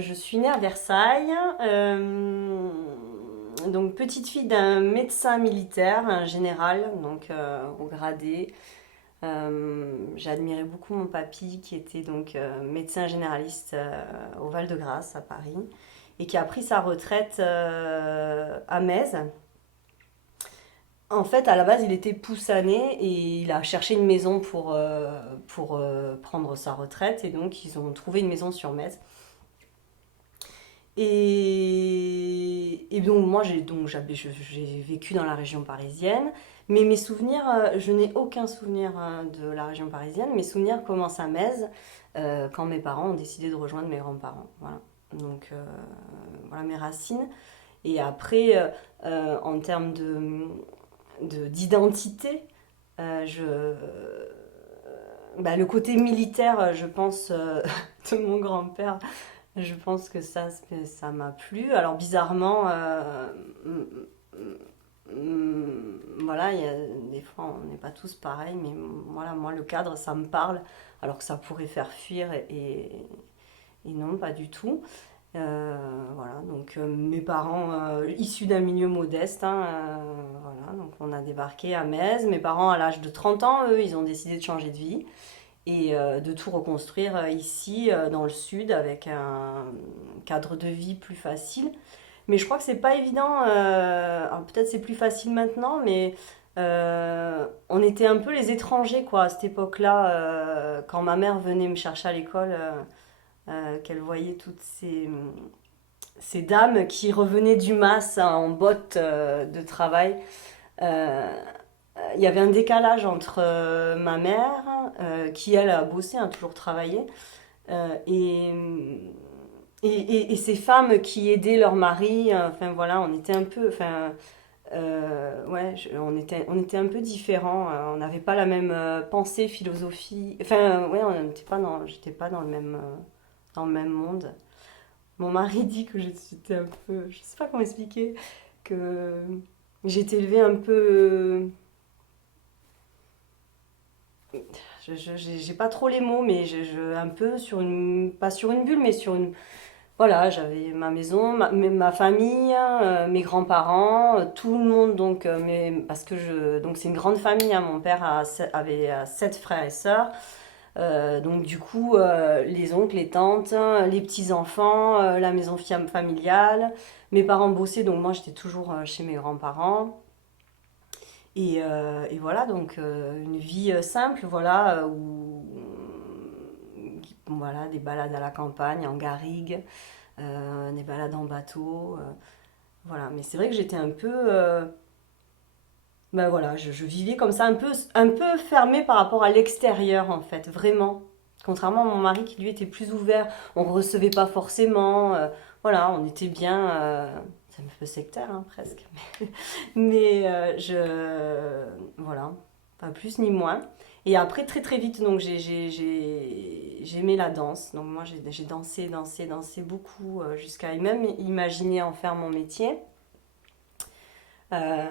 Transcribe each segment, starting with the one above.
Je suis née à Versailles, donc petite fille d'un médecin militaire, un général, donc au gradé. J'ai admiré beaucoup mon papy qui était donc médecin généraliste au Val-de-Grâce à Paris et qui a pris sa retraite à Metz. En fait, à la base, il était poussané et il a cherché une maison pour prendre sa retraite et donc ils ont trouvé une maison sur Metz. Et donc moi j'ai vécu dans la région parisienne, mais mes souvenirs, je n'ai aucun souvenir de la région parisienne. Mes souvenirs commencent à Metz quand mes parents ont décidé de rejoindre mes grands-parents. Voilà. Donc voilà mes racines. Et après, en termes d'identité, le côté militaire, je pense, de mon grand-père. Je pense que ça m'a plu. Alors bizarrement, voilà, des fois on n'est pas tous pareils, mais voilà, moi le cadre ça me parle, alors que ça pourrait faire fuir et non, pas du tout. Voilà, donc mes parents issus d'un milieu modeste, hein, voilà, donc on a débarqué à Metz. Mes parents à l'âge de 30 ans, eux, ils ont décidé de changer de vie et de tout reconstruire ici dans le sud avec un cadre de vie plus facile. Mais je crois que c'est pas évident. Alors peut-être c'est plus facile maintenant, mais on était un peu les étrangers quoi à cette époque-là. Quand ma mère venait me chercher à l'école, qu'elle voyait toutes ces dames qui revenaient du mas en bottes de travail. Euh, il y avait un décalage entre ma mère, qui elle a bossé, a toujours travaillé, euh, et, et ces femmes qui aidaient leur mari. Enfin voilà, on était un peu, enfin ouais, on était un peu différents. On n'avait pas la même pensée, philosophie. Enfin ouais, on n'était pas dans, j'étais pas dans le même monde. Mon mari dit que j'étais un peu, je sais pas comment expliquer, que j'étais élevée un peu. J'ai pas trop les mots, mais un peu sur une, pas sur une bulle, mais sur une, voilà, j'avais ma maison, ma famille, mes grands-parents, tout le monde, donc, parce que donc c'est une grande famille, hein, mon père avait 7 frères et sœurs, donc du coup, les oncles, les tantes, les petits-enfants, la maison familiale, mes parents bossaient, donc moi j'étais toujours chez mes grands-parents. Et voilà, donc une vie simple, voilà, où voilà, des balades à la campagne, en garrigue, des balades en bateau, voilà. Mais c'est vrai que j'étais un peu, ben voilà, je vivais comme ça, un peu fermée par rapport à l'extérieur en fait, vraiment. Contrairement à mon mari qui lui était plus ouvert, on ne recevait pas forcément, voilà, on était bien, c'est un peu sectaire hein, presque. Mais voilà, pas plus ni moins. Et après, très très vite, donc j'ai aimé la danse. Donc moi, j'ai dansé, dansé, dansé beaucoup, jusqu'à même imaginer en faire mon métier. Euh,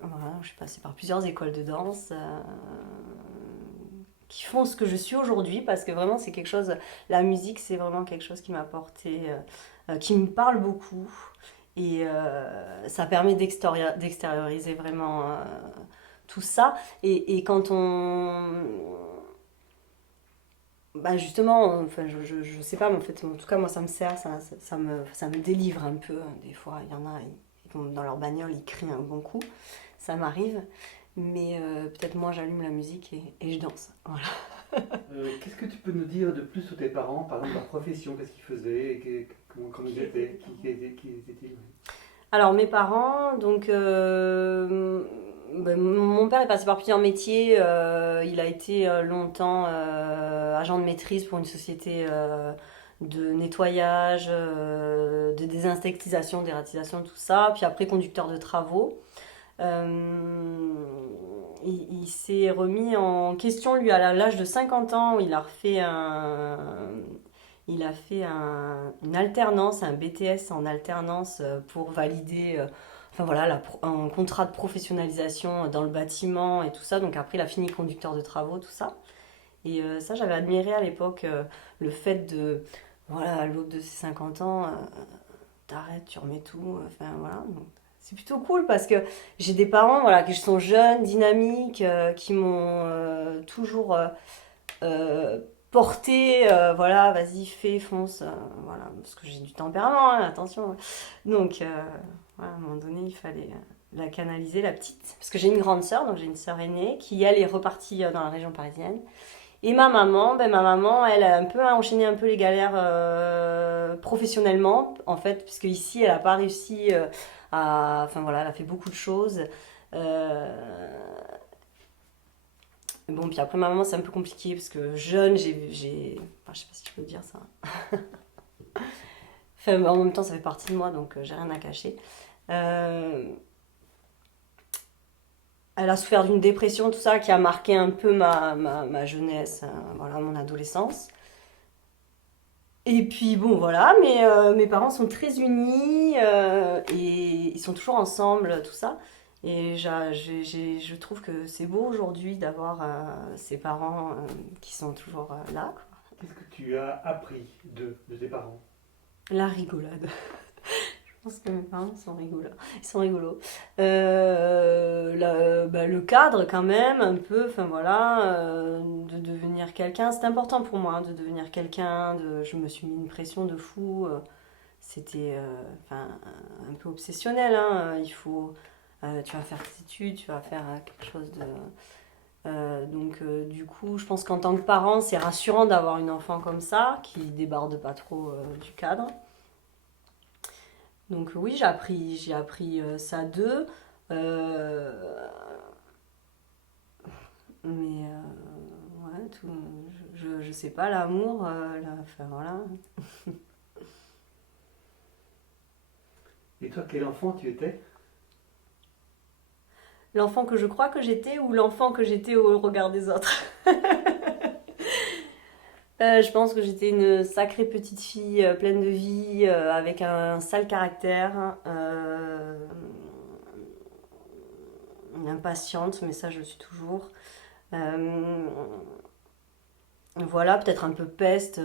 voilà, je suis passée par plusieurs écoles de danse qui font ce que je suis aujourd'hui, parce que vraiment, c'est quelque chose, la musique, c'est vraiment quelque chose qui m'a apporté, qui me parle beaucoup. Et ça permet d'extérioriser vraiment tout ça. Et quand bah justement, enfin, je sais pas, mais en fait, en tout cas, moi, ça me sert, ça me délivre un peu. Des fois, il y en a, dans leur bagnole, ils crient un bon coup. Ça m'arrive. Mais peut-être moi, j'allume la musique et je danse. Voilà. Qu'est-ce que tu peux nous dire de plus sur tes parents, par exemple leur profession, qu'est-ce qu'ils faisaient, comment ils étaient, qui étaient-ils? Alors, mes parents, donc, ben, mon père est passé par plusieurs métiers. Il a été longtemps agent de maîtrise pour une société de nettoyage, de désinsectisation, d'ératisation, tout ça. Puis après, conducteur de travaux. Il s'est remis en question, lui, à l'âge de 50 ans. Il a fait une alternance, un BTS en alternance pour valider enfin voilà, un contrat de professionnalisation dans le bâtiment et tout ça. Donc après, il a fini conducteur de travaux, tout ça. Et ça, j'avais admiré à l'époque le fait de voilà, à l'aube de ses 50 ans, t'arrêtes, tu remets tout. Enfin voilà. Donc, c'est plutôt cool parce que j'ai des parents voilà, qui sont jeunes, dynamiques, qui m'ont toujours euh, porté, voilà, vas-y, fais, fonce. Voilà, parce que j'ai du tempérament, hein, attention. Donc, voilà, à un moment donné, il fallait la canaliser, la petite. Parce que j'ai une grande sœur, donc j'ai une sœur aînée qui, elle, est repartie dans la région parisienne. Et ma maman, elle a un peu enchaîné un peu les galères professionnellement, en fait, puisque ici, elle n'a pas réussi enfin voilà, elle a fait beaucoup de choses. Bon, puis après, ma maman, c'est un peu compliqué, parce que jeune, enfin, je sais pas si tu peux dire ça. Enfin, en même temps, ça fait partie de moi, donc j'ai rien à cacher. Euh, Elle a souffert d'une dépression, tout ça, qui a marqué un peu ma jeunesse, voilà, mon adolescence. Et puis bon voilà, mais mes parents sont très unis et ils sont toujours ensemble, tout ça. Et je trouve que c'est beau aujourd'hui d'avoir ces parents qui sont toujours là, quoi. Qu'est-ce que tu as appris de tes parents? La rigolade. Je pense que mes parents sont rigolos. Ils sont rigolos. Le cadre quand même, un peu, enfin voilà, de devenir quelqu'un. C'est important pour moi hein, de devenir quelqu'un. Je me suis mis une pression de fou. C'était enfin, un peu obsessionnel. Hein. Tu vas faire tes études, tu vas faire quelque chose de... du coup, je pense qu'en tant que parent, c'est rassurant d'avoir une enfant comme ça, qui débarde pas trop du cadre. Donc oui, j'ai appris ça d'eux. Euh, mais ouais, je sais pas, l'amour, enfin voilà. Et toi, quel enfant tu étais? L'enfant que je crois que j'étais ou l'enfant que j'étais au regard des autres. Je pense que j'étais une sacrée petite fille pleine de vie, avec un sale caractère, impatiente, mais ça je le suis toujours. Euh, voilà, peut-être un peu peste,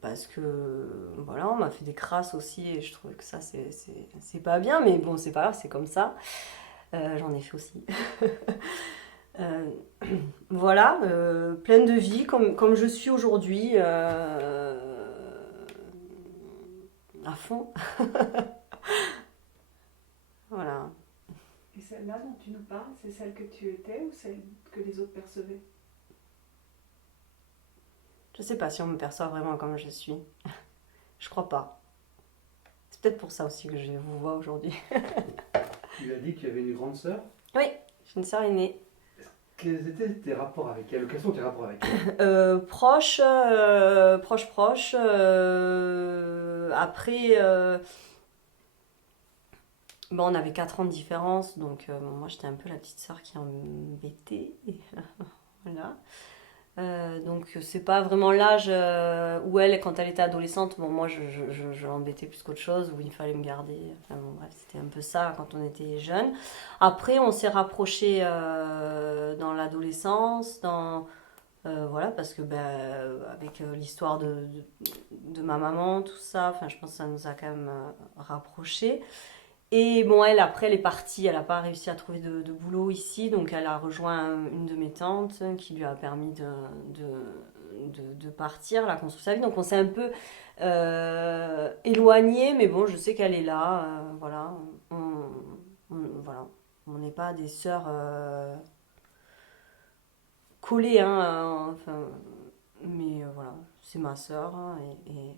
parce que voilà, on m'a fait des crasses aussi et je trouve que ça c'est pas bien, mais bon, c'est pas grave, c'est comme ça. J'en ai fait aussi. Euh, voilà, pleine de vie, comme je suis aujourd'hui, à fond. Voilà. Et celle-là dont tu nous parles, c'est celle que tu étais ou celle que les autres percevaient? Je sais pas si on me perçoit vraiment comme je suis. Je crois pas. C'est peut-être pour ça aussi que je vous vois aujourd'hui. Tu as dit que tu avais une grande sœur. Oui, j'ai une sœur aînée. Quels étaient tes rapports avec elle? Quels sont tes rapports avec elle? Proche, proche. Après, bon, on avait 4 ans de différence, donc bon, moi j'étais un peu la petite sœur qui embêtait. Voilà. Donc c'est pas vraiment l'âge où elle, quand elle était adolescente, bon moi je l'embêtais plus qu'autre chose, où il fallait me garder. Enfin bon bref, c'était un peu ça quand on était jeunes. Après on s'est rapprochés dans l'adolescence, voilà, parce que avec l'histoire de ma maman, tout ça, enfin je pense que ça nous a quand même rapprochés. Et bon, elle, après, elle est partie, elle n'a pas réussi à trouver de boulot ici, donc elle a rejoint une de mes tantes qui lui a permis de partir, la construire sa vie. Donc on s'est un peu éloigné, mais bon, je sais qu'elle est là, voilà. Voilà. On n'est pas des sœurs collées, hein, enfin, mais voilà, c'est ma sœur, hein, et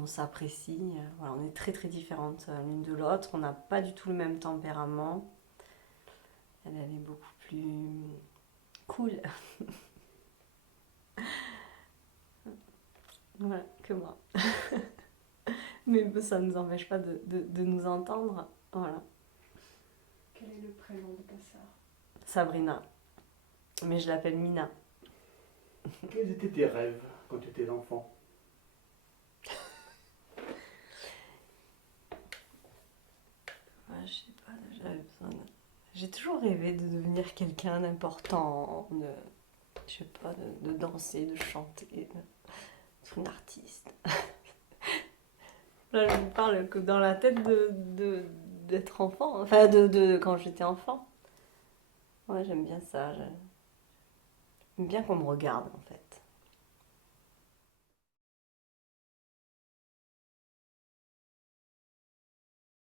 on s'apprécie. Voilà, on est très très différentes l'une de l'autre. On n'a pas du tout le même tempérament. Elle est beaucoup plus cool. Voilà, que moi. Mais ça ne nous empêche pas de nous entendre. Voilà. Quel est le prénom de ta sœur? Sabrina. Mais je l'appelle Mina. Quels étaient tes rêves quand tu étais enfant? Ouais, je sais pas, j'ai toujours rêvé de devenir quelqu'un d'important, je sais pas, de danser, de chanter. être une artiste. Là, je me parle que dans la tête d'être enfant, enfin de quand j'étais enfant. Ouais, j'aime bien ça. J'aime bien qu'on me regarde en fait.